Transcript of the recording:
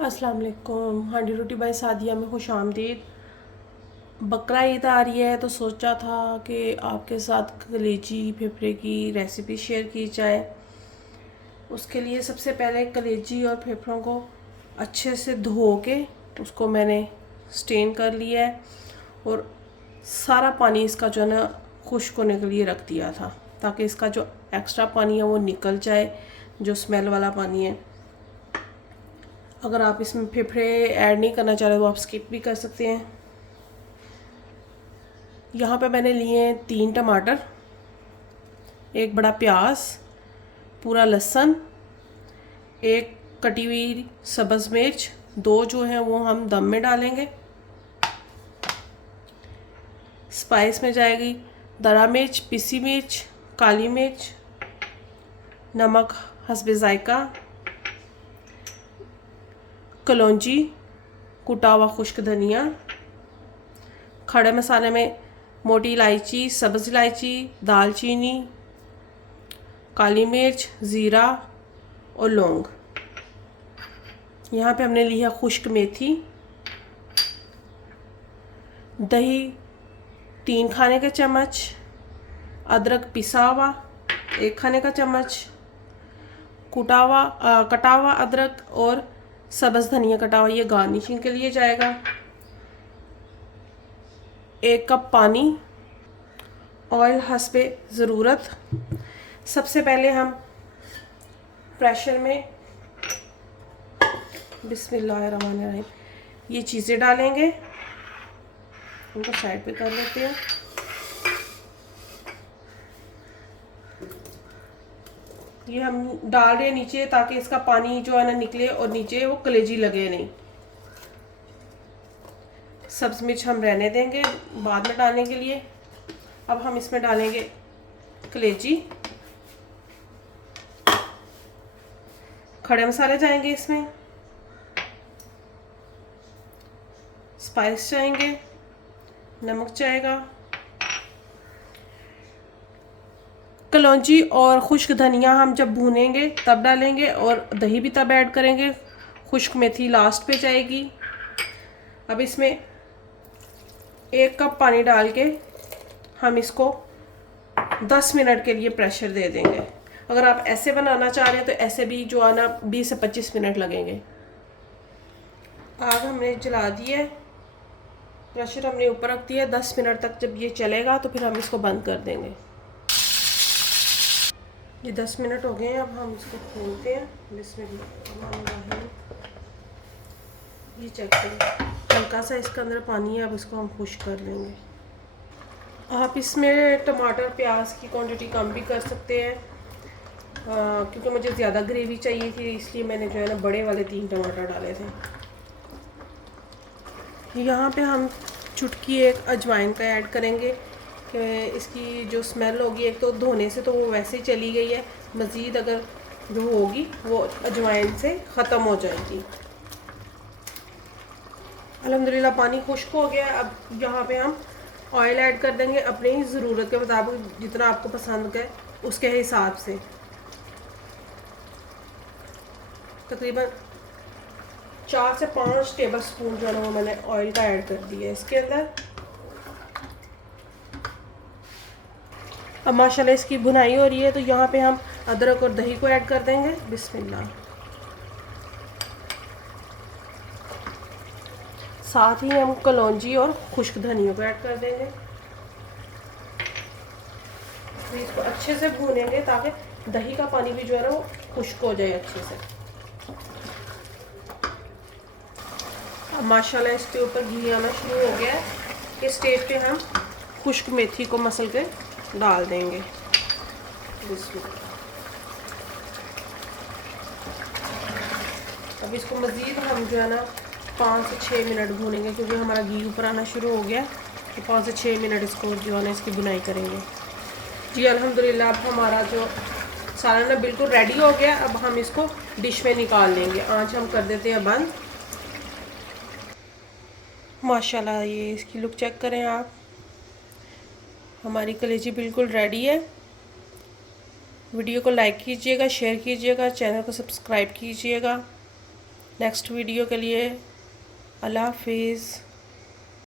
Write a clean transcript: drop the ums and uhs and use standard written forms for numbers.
अस्सलाम वालेकुम। हांडी रोटी बाय सादिया में खुश आमदीद। बकरा ईद आ रही है तो सोचा था कि आपके साथ कलेजी फेफड़े की रेसिपी शेयर की जाए। उसके लिए सबसे पहले कलेजी और फेफड़ों को अच्छे से धो के उसको मैंने स्टेन कर लिया है और सारा पानी इसका जो है ना खुश्क होने के लिए रख दिया था, ताकि इसका जो एक्स्ट्रा पानी है वो निकल जाए, जो स्मेल वाला पानी है। अगर आप इसमें फेफड़े ऐड नहीं करना चाह रहे तो आप स्किप भी कर सकते हैं। यहाँ पे मैंने लिए हैं 3 टमाटर, एक बड़ा प्याज, पूरा लहसुन, एक कटी हुई सब्ज़ मिर्च, 2 जो हैं वो हम दम में डालेंगे। स्पाइस में जाएगी दरा मिर्च, पिसी मिर्च, काली मिर्च, नमक हस्बे जायका, कलौंजी, कुटा हुआ खुश्क धनिया। खड़े मसाले में मोटी इलायची, सब्ज़ इलायची, दालचीनी, काली मिर्च, ज़ीरा और लौंग। यहाँ पे हमने लिया खुश्क मेथी, दही 3 खाने के चम्मच, अदरक पिसा हुआ 1 खाने का चम्मच, कटा हुआ अदरक और सब्ज़ धनिया कटा हुआ, ये गार्निशिंग के लिए जाएगा। 1 कप पानी, ऑयल हस्बे ज़रूरत। सबसे पहले हम प्रेशर में बिस्मिल्लाहिर्रहमानिर्रहीम ये चीज़ें डालेंगे, उनको साइड पे कर लेते हैं। ये हम डाल रहे हैं नीचे ताकि इसका पानी जो है ना निकले और नीचे वो कलेजी लगे नहीं। सब्ज़ मिर्च हम रहने देंगे बाद में डालने के लिए। अब हम इसमें डालेंगे कलेजी, खड़े मसाले जाएंगे इसमें, स्पाइस जाएंगे, नमक जाएगा, कलौंजी और खुश्क धनिया हम जब भूनेंगे तब डालेंगे और दही भी तब ऐड करेंगे। खुश्क मेथी लास्ट पे जाएगी। अब इसमें 1 कप पानी डाल के हम इसको 10 मिनट के लिए प्रेशर दे देंगे। अगर आप ऐसे बनाना चाह रहे हैं तो ऐसे भी जो है ना 20 से 25 मिनट लगेंगे। आग हमने जला दी है, प्रेशर हमने ऊपर रख दिया। 10 मिनट तक जब ये चलेगा तो फिर हम इसको बंद कर देंगे। ये 10 मिनट हो गए हैं, अब हम इसको खोलते हैं। बिस्मिल्लाह, ये चेक करें, हल्का सा इसके अंदर पानी है। अब इसको हम खुश्क कर लेंगे। आप इसमें टमाटर प्याज की क्वांटिटी कम भी कर सकते हैं, क्योंकि मुझे ज़्यादा ग्रेवी चाहिए थी, इसलिए मैंने जो है ना बड़े वाले 3 टमाटर डाले थे। यहाँ पे हम चुटकी 1 अजवाइन का ऐड करेंगे कि इसकी जो स्मेल होगी, एक तो धोने से तो वो वैसे ही चली गई है, मज़ीद अगर जो होगी वो अजवाइन से ख़त्म हो जाएगी। अल्हम्दुलिल्लाह पानी खुश्क हो गया। अब यहाँ पे हम ऑयल ऐड कर देंगे अपनी ज़रूरत के मुताबिक, जितना आपको पसंद है उसके हिसाब से। तकरीबन 4 से 5 टेबल स्पून जो है ना वो मैंने ऑयल का ऐड कर दिया है इसके अंदर। अब माशाल्लाह इसकी भुनाई हो रही है, तो यहाँ पे हम अदरक और दही को ऐड कर देंगे। बिस्मिल्लाह। साथ ही हम कलौंजी और खुश्क धनिया को ऐड कर देंगे। तो इसको अच्छे से भूनेंगे ताकि दही का पानी भी जो है ना वो खुश्क हो जाए अच्छे से। अब माशाल्लाह इसके ऊपर घी आना शुरू हो गया है। इस स्टेज पे हम खुश्क मेथी को मसल के डाल देंगे। अब इसको मज़ीद हम जो है ना 5 से 6 मिनट भूनेंगे, क्योंकि हमारा घी ऊपर आना शुरू हो गया। तो 5 से 6 मिनट इसको जो है ना इसकी बुनाई करेंगे। जी अल्हम्दुलिल्लाह, अब हमारा जो सालन ना बिल्कुल रेडी हो गया। अब हम इसको डिश में निकाल लेंगे। आँच हम कर देते हैं बंद। माशाल्लाह ये इसकी लुक चेक करें आप, हमारी कलेजी बिल्कुल रेडी है। वीडियो को लाइक कीजिएगा, शेयर कीजिएगा, चैनल को सब्सक्राइब कीजिएगा। नेक्स्ट वीडियो के लिए अल्लाह हाफिज़।